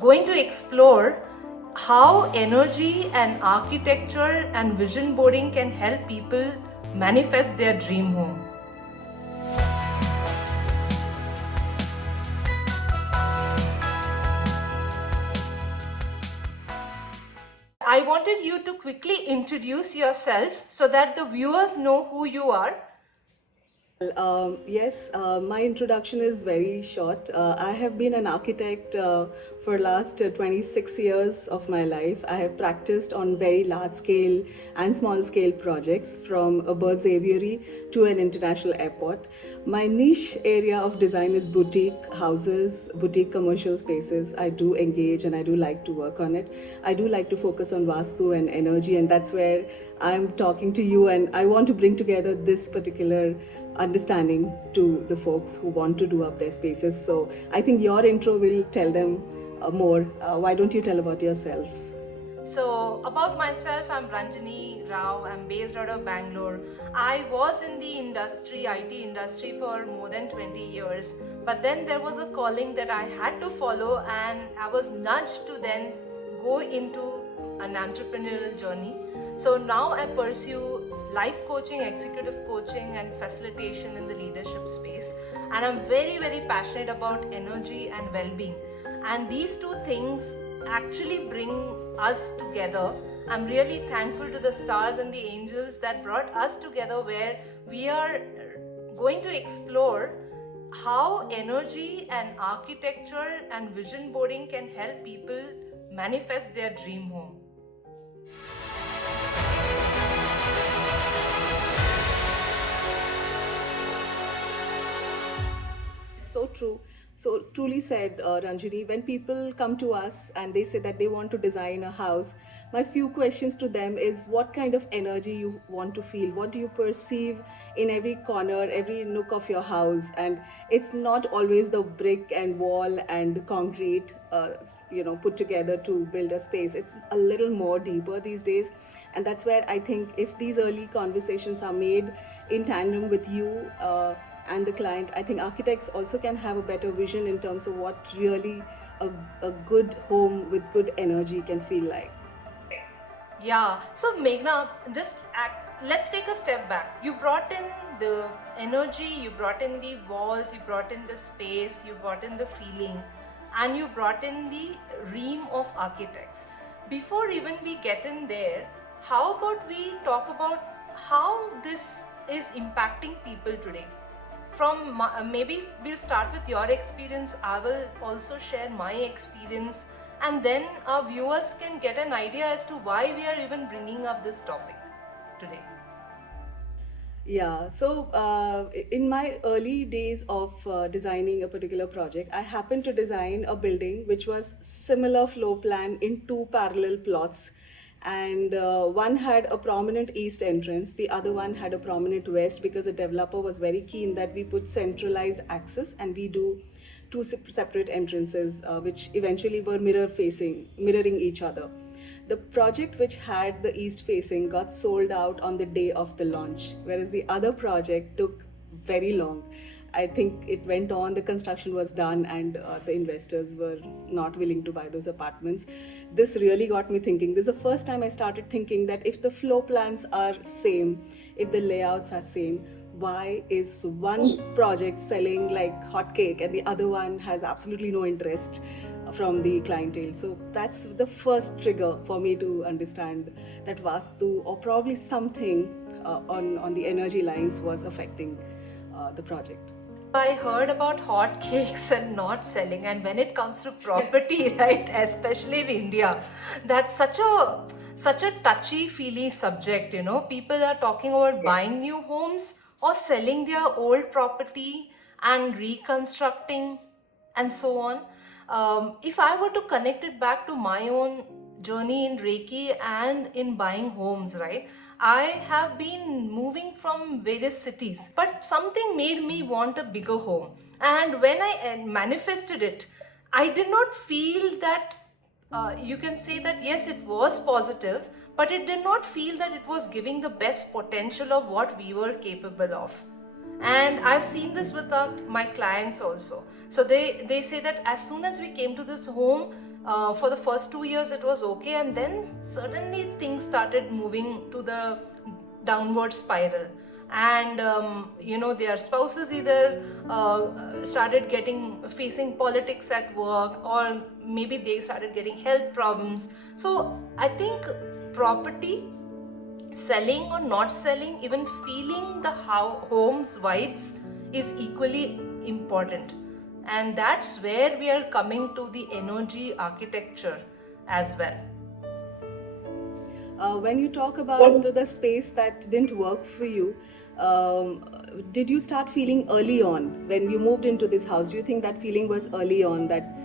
going to explore how energy and architecture and vision boarding can help people manifest their dream home. I wanted you to quickly introduce yourself so that the viewers know who you are. Yes, my introduction is very short. I have been an architect for last 26 years of my life. I have practiced on very large scale and small scale projects from a bird's aviary to an international airport. My niche area of design is boutique houses, boutique commercial spaces. I do engage and I do like to work on it. I do like to focus on Vastu and energy, and that's where I'm talking to you, and I want to bring together this particular understanding to the folks who want to do up their spaces. So I think your intro will tell them more. Why don't you tell about yourself? So, about myself, I'm Ranjani Rao. I'm based out of Bangalore. I was in the industry, IT industry, for more than 20 years. But then there was a calling that I had to follow, and I was nudged to then go into an entrepreneurial journey. So now I pursue life coaching, executive coaching, and facilitation in the leadership space. And I'm very, very passionate about energy and well being. And these two things actually bring us together. I'm really thankful to the stars and the angels that brought us together, where we are going to explore how energy and architecture and vision boarding can help people manifest their dream home. So true. So truly said, Ranjini. When people come to us and they say that they want to design a house, my few questions to them is what kind of energy you want to feel? What do you perceive in every corner, every nook of your house? And it's not always the brick and wall and concrete, put together to build a space. It's a little more deeper these days, and that's where I think if these early conversations are made in tandem with you. And the client, I think architects also can have a better vision in terms of what really a good home with good energy can feel like. Yeah, so Meghna, let's take a step back. You brought in the energy, you brought in the walls, you brought in the space, you brought in the feeling, and you brought in the realm of architects. Before even we get in there, how about we talk about how this is impacting people today? Maybe we'll start with your experience. I will also share my experience, and then our viewers can get an idea as to why we are even bringing up this topic today. Yeah, so in my early days of designing a particular project, I happened to design a building which was similar floor plan in two parallel plots. And one had a prominent east entrance, the other one had a prominent west, because the developer was very keen that we put centralized access and we do two separate entrances, which eventually were mirroring each other. The project which had the east facing got sold out on the day of the launch, whereas the other project took very long. I think it went on, the construction was done, and the investors were not willing to buy those apartments. This really got me thinking. This is the first time I started thinking that if the floor plans are same, if the layouts are same, why is one project selling like hotcake and the other one has absolutely no interest from the clientele? So that's the first trigger for me to understand that Vastu, or probably something on the energy lines, was affecting the project. I heard about hot cakes and not selling, and when it comes to property, right, especially in India, that's such a touchy feely subject. People are talking about buying new homes or selling their old property and reconstructing and so on. If I were to connect it back to my own journey in Reiki and in buying homes, right? I have been moving from various cities, but something made me want a bigger home. And when I manifested it, I did not feel that. You can say that yes, it was positive, but it did not feel that it was giving the best potential of what we were capable of. And I've seen this with my clients also. So they say that as soon as we came to this home, for the first 2 years it was okay, and then suddenly things started moving to the downward spiral. And their spouses either started facing politics at work, or maybe they started getting health problems. So I think property, selling or not selling, even feeling the home's vibes is equally important. And that's where we are coming to the energy architecture as well. When you talk about the space that didn't work for you, did you start feeling early on when you moved into this house? Do you think that feeling was early on, that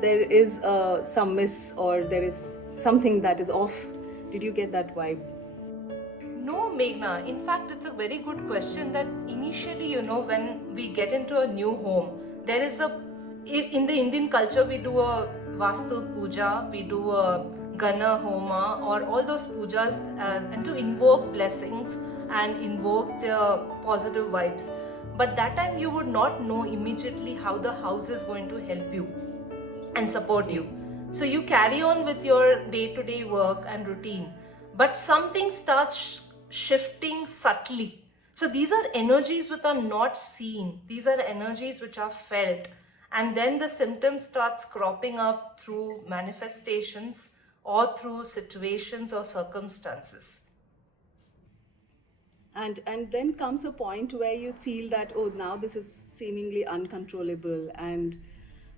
there is some miss, or there is something that is off? Did you get that vibe? No, Meghna. In fact, it's a very good question. That initially, when we get into a new home, there is in the Indian culture, we do a Vastu Puja, we do a Gana Homa, or all those pujas, and to invoke blessings and invoke the positive vibes. But that time, you would not know immediately how the house is going to help you and support you. So you carry on with your day-to-day work and routine, but something starts shifting subtly. So these are energies which are not seen. These are energies which are felt. And then the symptoms starts cropping up through manifestations or through situations or circumstances. And then comes a point where you feel that, oh, now this is seemingly uncontrollable, and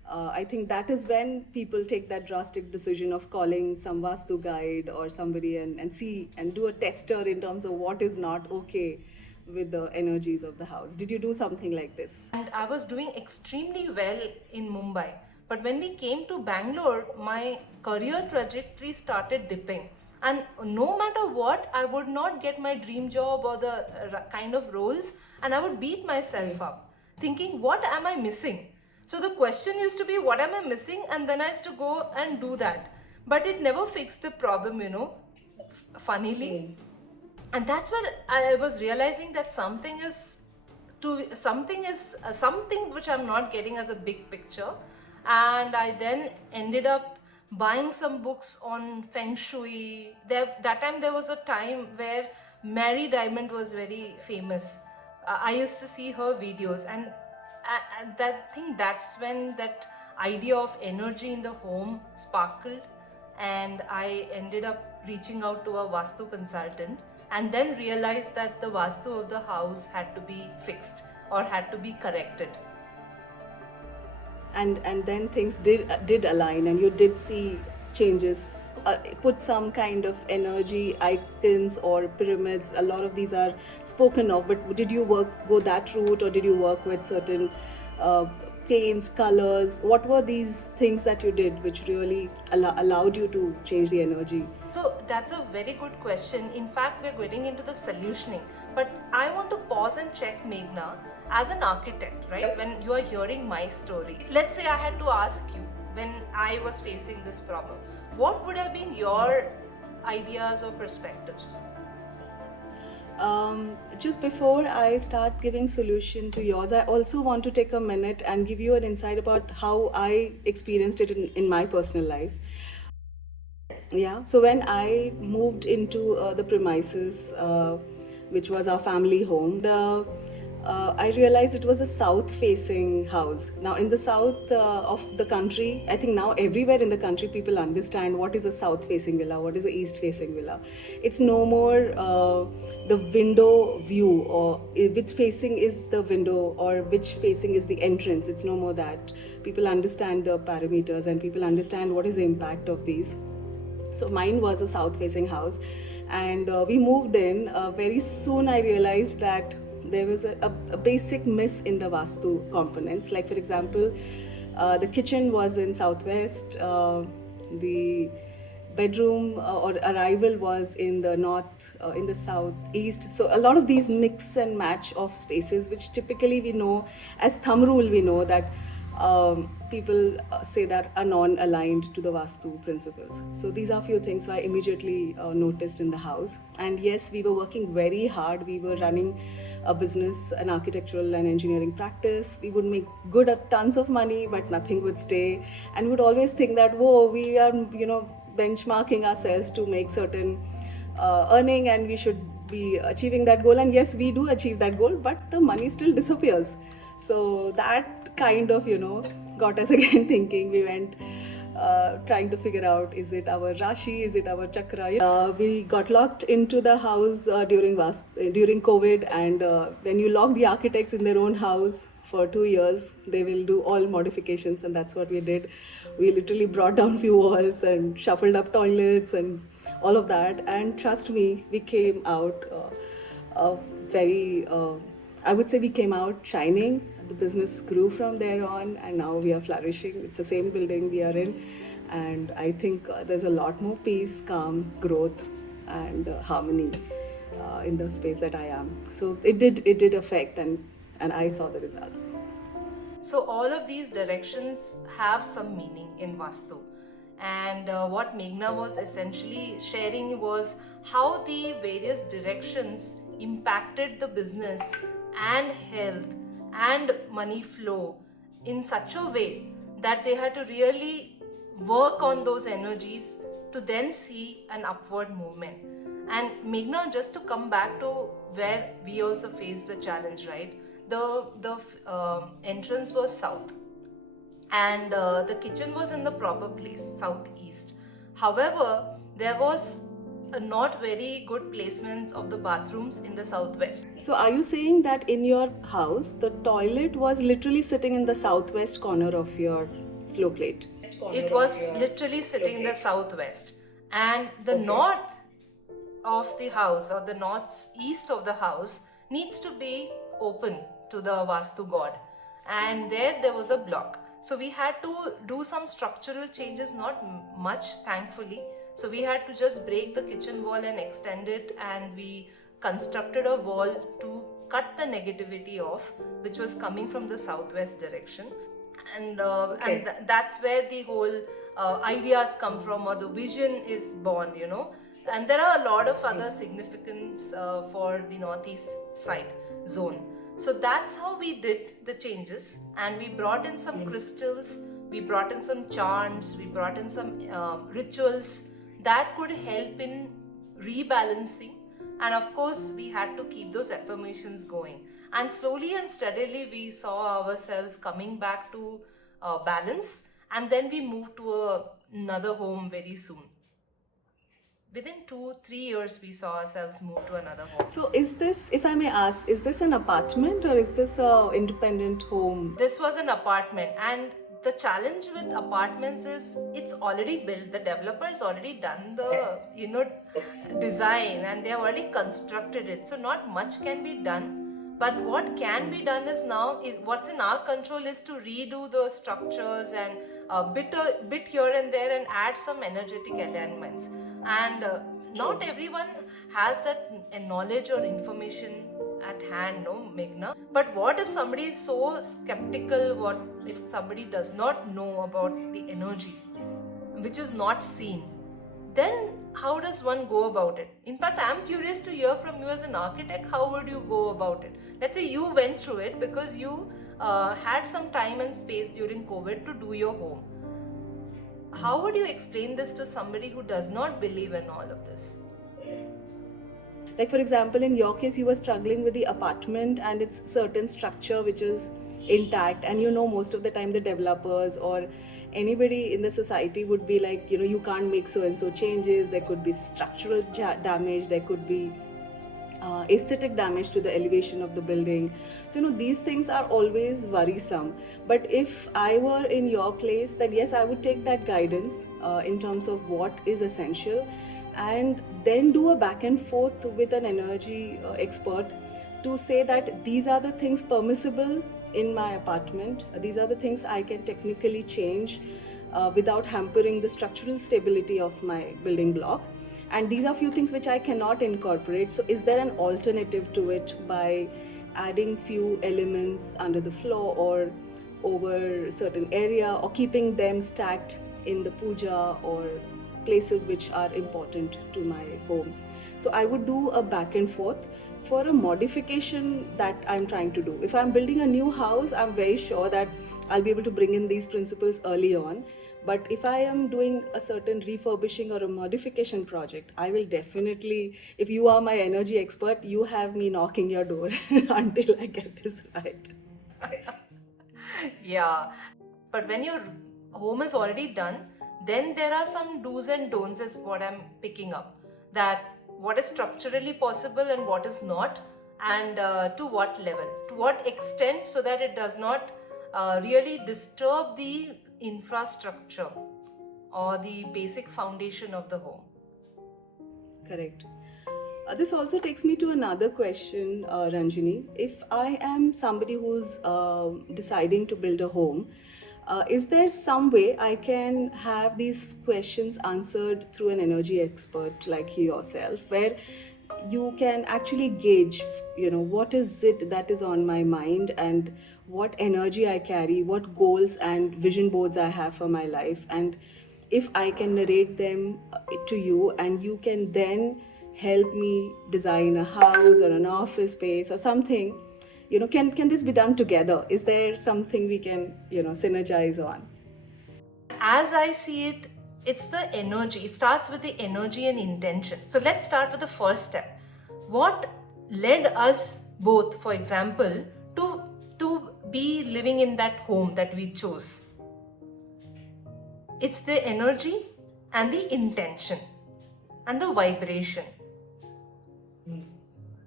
I think that is when people take that drastic decision of calling some Vastu guide or somebody and see and do a tester in terms of what is not okay with the energies of the house. Did you do something like this? And I was doing extremely well in Mumbai. But when we came to Bangalore, my career trajectory started dipping. And no matter what, I would not get my dream job or the kind of roles, and I would beat myself up, thinking, what am I missing? So the question used to be, what am I missing? And then I used to go and do that. But it never fixed the problem, funnily. And that's where I was realizing that something which I'm not getting as a big picture. And I then ended up buying some books on Feng Shui. That time there was a time where Mary Diamond was very famous. I used to see her videos, and that's when that idea of energy in the home sparkled, and I ended up reaching out to a Vastu consultant, and then realized that the Vastu of the house had to be fixed or had to be corrected. And then things did align, and you did see changes. Put some kind of energy icons or pyramids. A lot of these are spoken of, but did you go that route, or did you work with certain paints, colors? What were these things that you did which really allowed you to change the energy? So that's a very good question. In fact, we're getting into the solutioning, but I want to pause and check, Meghna, as an architect, right? Yep. When you are hearing my story, let's say I had to ask you, when I was facing this problem, what would have been your ideas or perspectives? Just before I start giving solution to yours, I also want to take a minute and give you an insight about how I experienced it in my personal life. Yeah, so when I moved into the premises, which was our family home, I realized it was a south-facing house. Now, in the south of the country, I think now everywhere in the country, people understand what is a south-facing villa, what is a east-facing villa. It's no more the window view, or which facing is the window, or which facing is the entrance. It's no more that. People understand the parameters, and people understand what is the impact of these. So mine was a south-facing house, and we moved in. Very soon I realized that there was a basic miss in the Vastu components. Like, for example, the kitchen was in southwest, the bedroom or arrival was in the north, in the southeast. So a lot of these mix and match of spaces, which typically we know as thumb rule, we know that people say that are non-aligned to the Vastu principles. So these are few things I immediately noticed in the house. And yes, we were working very hard. We were running a business, an architectural and engineering practice. We would make good tons of money, but nothing would stay. And we would always think that, whoa, we are, benchmarking ourselves to make certain earning, and we should be achieving that goal. And yes, we do achieve that goal, but the money still disappears. So that kind of, got us again thinking. We went trying to figure out, is it our Rashi, is it our Chakra? We got locked into the house during COVID, and when you lock the architects in their own house for 2 years, they will do all modifications, and that's what we did. We literally brought down few walls and shuffled up toilets and all of that. And trust me, we came out very. I would say we came out shining. The business grew from there on, and now we are flourishing. It's the same building we are in, and I think there's a lot more peace, calm, growth, and harmony in the space that I am. So it did affect, and I saw the results. So all of these directions have some meaning in Vastu. And what Meghna was essentially sharing was how the various directions impacted the business and health and money flow in such a way that they had to really work on those energies to then see an upward movement. And Meghna, just to come back to where we also faced the challenge, right? The entrance was south, and the kitchen was in the proper place, southeast. However, there was a not very good placements of the bathrooms in the southwest. So are you saying that in your house, the toilet was literally sitting in the southwest corner of your flow plate? It was literally sitting in the southwest, and the north of the house, or the northeast of the house, needs to be open to the Vastu god, and there was a block. So we had to do some structural changes, not much thankfully. So we had to just break the kitchen wall and extend it, and we constructed a wall to cut the negativity off, which was coming from the southwest direction. And that's where the whole ideas come from, or the vision is born, And there are a lot of other significance for the northeast side zone. So that's how we did the changes, and we brought in some crystals, we brought in some chants, we brought in some rituals that could help in rebalancing. And of course, we had to keep those affirmations going. And slowly and steadily, we saw ourselves coming back to balance, and then we moved to another home very soon. Within 2-3 years, we saw ourselves move to another home. So is this, if I may ask, is this an apartment or is this an independent home? This was an apartment, and the challenge with apartments is it's already built. The developer's already done the design, and they have already constructed it. So not much can be done. But what can be done is now, what's in our control is to redo the structures and bit here and there, and add some energetic alignments. And not everyone has that knowledge or information at hand, no, Meghna? But what if somebody is so skeptical? What if somebody does not know about the energy, which is not seen? Then how does one go about it? In fact, I'm curious to hear from you as an architect. How would you go about it? Let's say you went through it because you had some time and space during COVID to do your home. How would you explain this to somebody who does not believe in all of this? Like, for example, in your case, you were struggling with the apartment and its certain structure which is intact, and most of the time the developers or anybody in the society would be like, you can't make so and so changes. There could be structural damage, there could be aesthetic damage to the elevation of the building. So these things are always worrisome. But if I were in your place, then yes, I would take that guidance in terms of what is essential, and then do a back and forth with an energy expert to say that these are the things permissible in my apartment, these are the things I can technically change without hampering the structural stability of my building block, and these are few things which I cannot incorporate. So is there an alternative to it by adding few elements under the floor, or over certain area, or keeping them stacked in the puja or places which are important to my home. So I would do a back and forth for a modification that I'm trying to do. If I'm building a new house, I'm very sure that I'll be able to bring in these principles early on. But if I am doing a certain refurbishing or a modification project, I will definitely, if you are my energy expert, you have me knocking your door until I get this right. Yeah. But when your home is already done, then there are some do's and don'ts, is what I'm picking up. That what is structurally possible and what is not, and to what level, to what extent, so that it does not really disturb the infrastructure or the basic foundation of the home. Correct. This also takes me to another question, Ranjini. If I am somebody who's deciding to build a home, is there some way I can have these questions answered through an energy expert like you yourself, where you can actually gauge, what is it that is on my mind, and what energy I carry, what goals and vision boards I have for my life, and if I can narrate them to you, and you can then help me design a house or an office space or something, can this be done together? Is there something we can, synergize on? As I see it, it's the energy. It starts with the energy and intention. So let's start with the first step. What led us both, for example, to be living in that home that we chose? It's the energy and the intention and the vibration.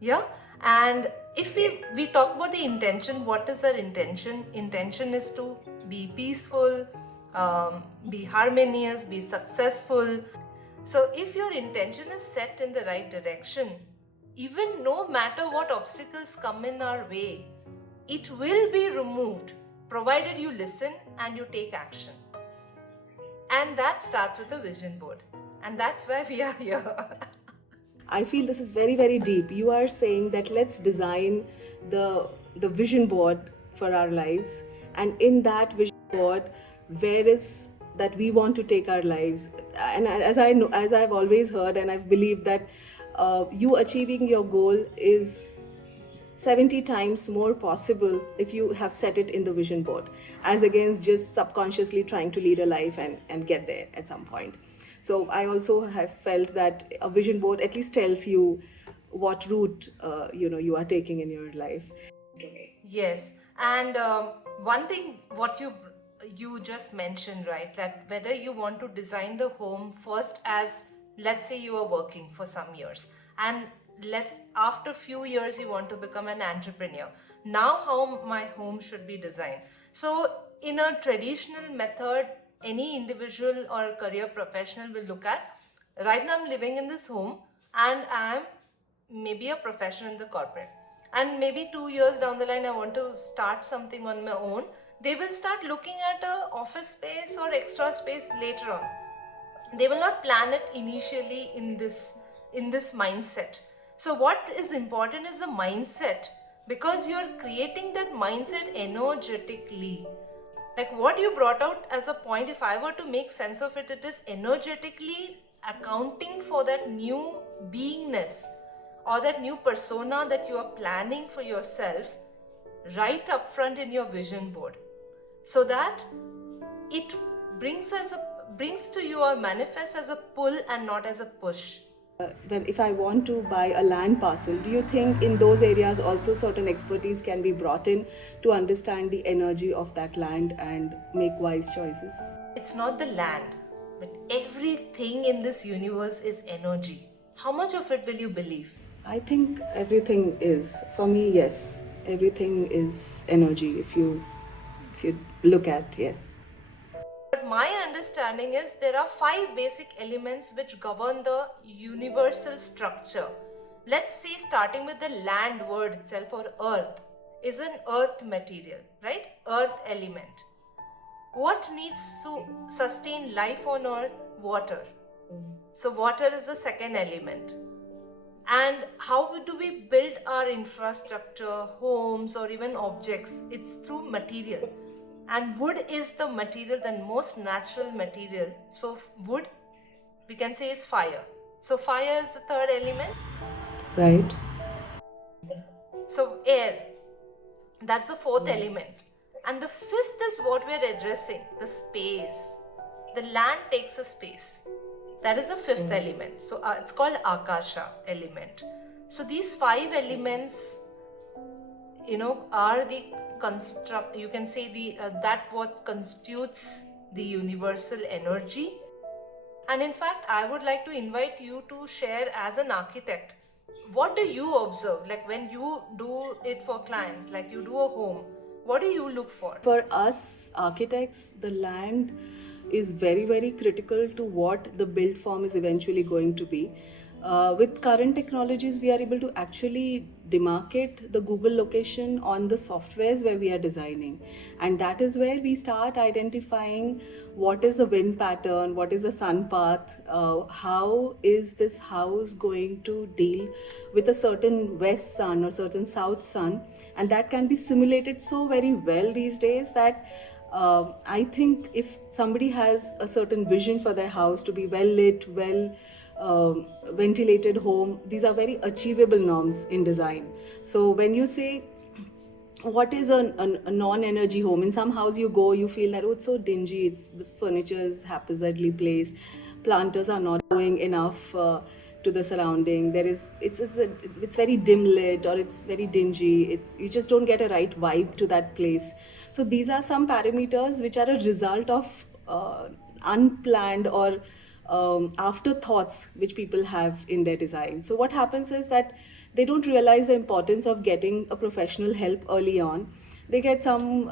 Yeah. And if we talk about the intention, what is our intention? Intention is to be peaceful, be harmonious, be successful. So if your intention is set in the right direction, even no matter what obstacles come in our way, it will be removed, provided you listen and you take action. And that starts with a vision board. And that's why we are here. I feel this is very, very deep. You are saying that let's design the vision board for our lives, and in that vision board, where is that we want to take our lives. And as I know, as I've always heard, and I've believed that you achieving your goal is 70 times more possible if you have set it in the vision board, as against just subconsciously trying to lead a life and get there at some point. So I also have felt that a vision board at least tells you what route you are taking in your life. Yes, and one thing what you just mentioned, right, that whether you want to design the home first, as let's say you are working for some years, and after few years you want to become an entrepreneur. Now how my home should be designed. So in a traditional method, any individual or career professional will look at, right now I'm living in this home and I'm maybe a professional in the corporate, and maybe 2 years down the line I want to start something on my own. They will start looking at a office space or extra space later on. They will not plan it initially in this mindset. So what is important is the mindset, because you're creating that mindset energetically. Like what you brought out as a point, if I were to make sense of it, it is energetically accounting for that new beingness or that new persona that you are planning for yourself right up front in your vision board, so that it brings to you or manifests as a pull and not as a push. When if I want to buy a land parcel, do you think in those areas also certain expertise can be brought in to understand the energy of that land and make wise choices? It's not the land, but everything in this universe is energy. How much of it will you believe? I think everything is. For me, yes. Everything is energy if you look at, yes. But my understanding is there are 5 basic elements which govern the universal structure. Let's see, starting with the land word itself, or earth, is an earth material, right? Earth element. What needs to sustain life on earth? Water. So water is the second element. And how do we build our infrastructure, homes, or even objects? It's through material. And wood is the material, the most natural material. So wood, we can say, is fire. So fire is the third element. Right. So air, that's the fourth element. And the fifth is what we're addressing, the space. The land takes a space. That is the fifth element. So it's called Akasha element. So these five elements, are the construct, you can say, the that what constitutes the universal energy. And in fact, I would like to invite you to share, as an architect, what do you observe? Like when you do it for clients, like you do a home, what do you look for? For us architects, the land is very, very critical to what the build form is eventually going to be. With current technologies, we are able to actually demarcate the Google location on the softwares where we are designing. And that is where we start identifying what is the wind pattern, what is the sun path, how is this house going to deal with a certain west sun or certain south sun. And that can be simulated so very well these days that I think if somebody has a certain vision for their house to be well lit, ventilated home, these are very achievable norms in design. So when you say what is a non-energy home, in some house you go, you feel that, oh, it's so dingy, the furniture is haphazardly placed, planters are not doing enough to the surrounding, it's very dim lit, or it's very dingy, you just don't get a right vibe to that place. So these are some parameters which are a result of unplanned or afterthoughts which people have in their design. So what happens is that they don't realize the importance of getting a professional help early on. They get some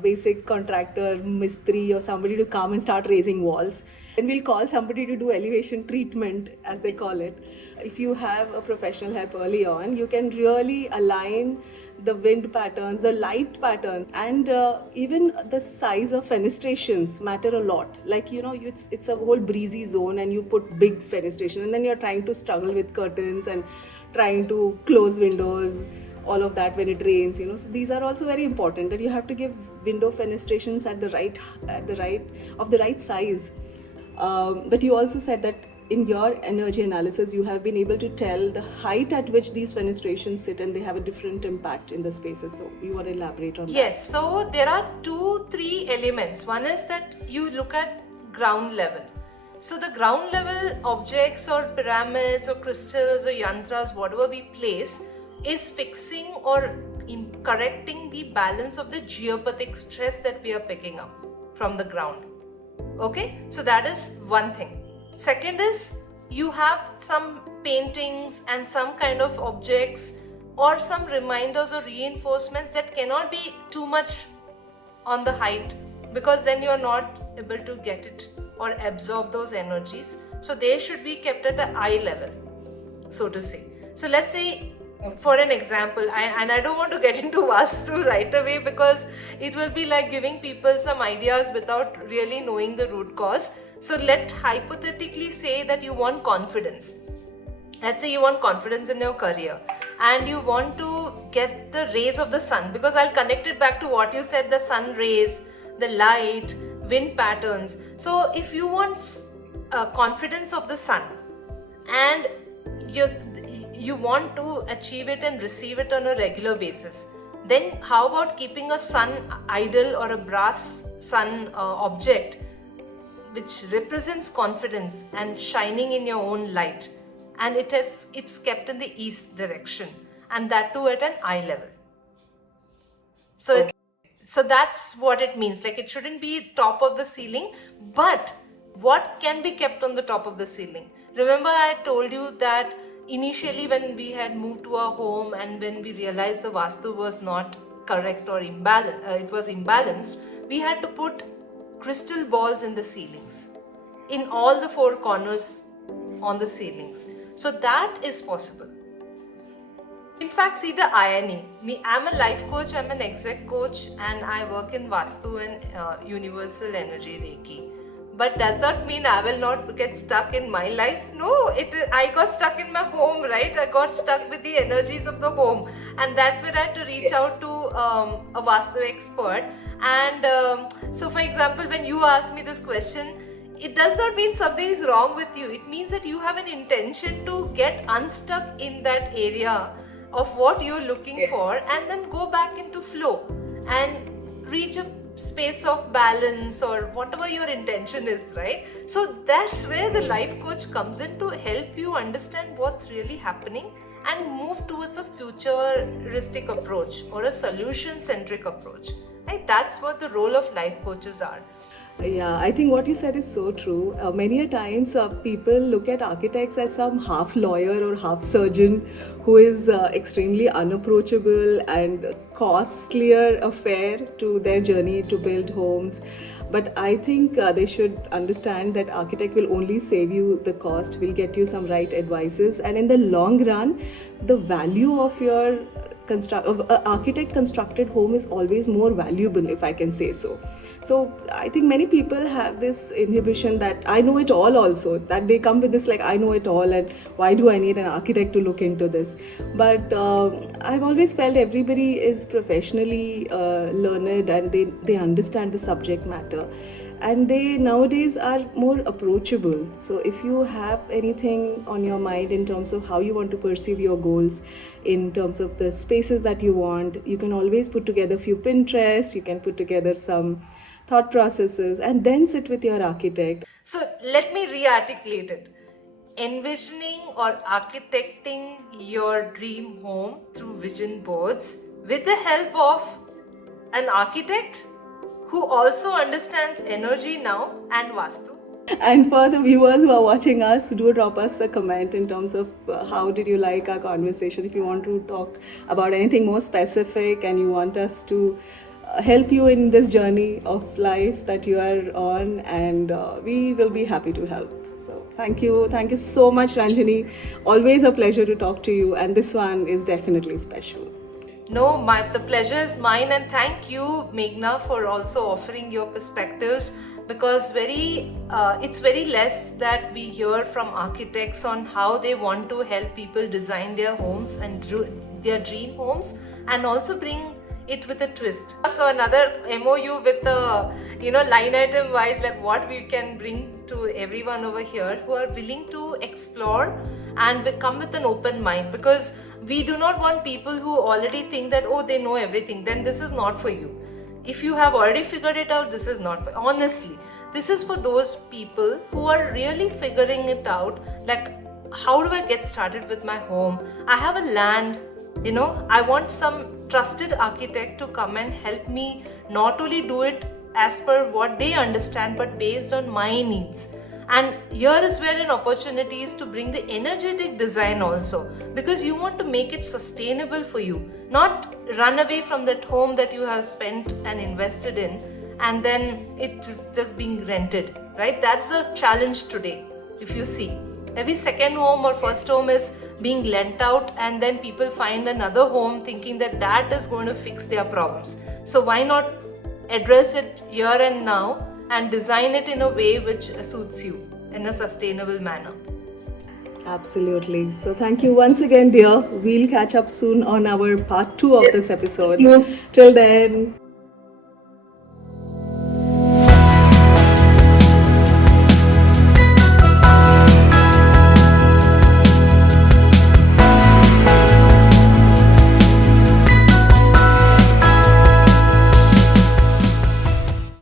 basic contractor, mistri, or somebody to come and start raising walls. And we'll call somebody to do elevation treatment, as they call it. If you have a professional help early on, you can really align the wind patterns, the light patterns, and even the size of fenestrations matter a lot. Like, it's a whole breezy zone and you put big fenestration, and then you're trying to struggle with curtains and trying to close windows, all of that when it rains, so these are also very important, that you have to give window fenestrations of the right size. But you also said that in your energy analysis you have been able to tell the height at which these fenestrations sit, and they have a different impact in the spaces. So you want to elaborate on that? Yes, so there are 2-3 elements. One is that you look at ground level. So the ground level objects or pyramids or crystals or yantras, whatever we place, is fixing or correcting the balance of the geopathic stress that we are picking up from the ground. Okay, so that is one thing. Second is, you have some paintings and some kind of objects or some reminders or reinforcements that cannot be too much on the height, because then you're not able to get it or absorb those energies. So they should be kept at the eye level, so to say. So let's say, for an example, and I don't want to get into Vastu right away, because it will be like giving people some ideas without really knowing the root cause. So let's hypothetically say that you want confidence. Let's say you want confidence in your career and you want to get the rays of the sun, because I'll connect it back to what you said, the sun rays, the light, wind patterns. So if you want confidence of the sun and you want to achieve it and receive it on a regular basis, then how about keeping a sun idol or a brass sun object which represents confidence and shining in your own light, and it's kept in the east direction, and that too at an eye level. So that's what it means. Like, it shouldn't be top of the ceiling, but what can be kept on the top of the ceiling? Remember, I told you that initially when we had moved to our home and when we realized the Vastu was not correct or it was imbalanced, we had to put crystal balls in the ceilings, in all the 4 corners on the ceilings. So that is possible. In fact, see the irony. I'm a life coach, I'm an exec coach, and I work in Vastu and Universal Energy Reiki. But does that mean I will not get stuck in my life? No, I got stuck in my home, right? I got stuck with the energies of the home. And that's where I had to reach out to a Vastu expert. And so, for example, when you ask me this question, it does not mean something is wrong with you. It means that you have an intention to get unstuck in that area of what you're looking for, and then go back into flow and reach a space of balance or whatever your intention is, right? So that's where the life coach comes in to help you understand what's really happening and move towards a futuristic approach or a solution centric approach, right? That's what the role of life coaches are. Yeah, I think what you said is so true. Many a times people look at architects as some half lawyer or half surgeon who is extremely unapproachable and costlier affair to their journey to build homes. But I think they should understand that architect will only save you the cost, will get you some right advices, and in the long run, the value of your architect constructed home is always more valuable, if I can say so. So I think many people have this inhibition that I know it all, also that they come with this like I know it all and why do I need an architect to look into this. But I've always felt everybody is professionally learned and they understand the subject matter, and they nowadays are more approachable. So if you have anything on your mind in terms of how you want to perceive your goals, in terms of the spaces that you want, you can always put together a few Pinterest, you can put together some thought processes and then sit with your architect. So let me re-articulate it. Envisioning or architecting your dream home through vision boards with the help of an architect who also understands energy now and Vastu. And for the viewers who are watching us, do drop us a comment in terms of how did you like our conversation. If you want to talk about anything more specific and you want us to help you in this journey of life that you are on, and we will be happy to help. So thank you so much, Ranjini. Always a pleasure to talk to you, and this one is definitely special. No, the pleasure is mine, and thank you, Meghna, for also offering your perspectives, because it's very less that we hear from architects on how they want to help people design their homes and their dream homes, and also bring it with a twist. So another MOU with the line item wise, like what we can bring to everyone over here who are willing to explore and come with an open mind, because we do not want people who already think that they know everything. Then this is not for you. If you have already figured it out, this is not for, honestly, this is for those people who are really figuring it out, like how do I get started with my home? I have a land, I want some trusted architect to come and help me not only do it as per what they understand, but based on my needs. And here is where an opportunity is to bring the energetic design also, because you want to make it sustainable for you, not run away from that home that you have spent and invested in and then it just being rented, right? That's a challenge today. If you see, every second home or first home is being lent out, and then people find another home thinking that is going to fix their problems. So why not address it here and now and design it in a way which suits you in a sustainable manner? Absolutely. So thank you once again, dear. We'll catch up soon on our part 2 of this episode. Till then,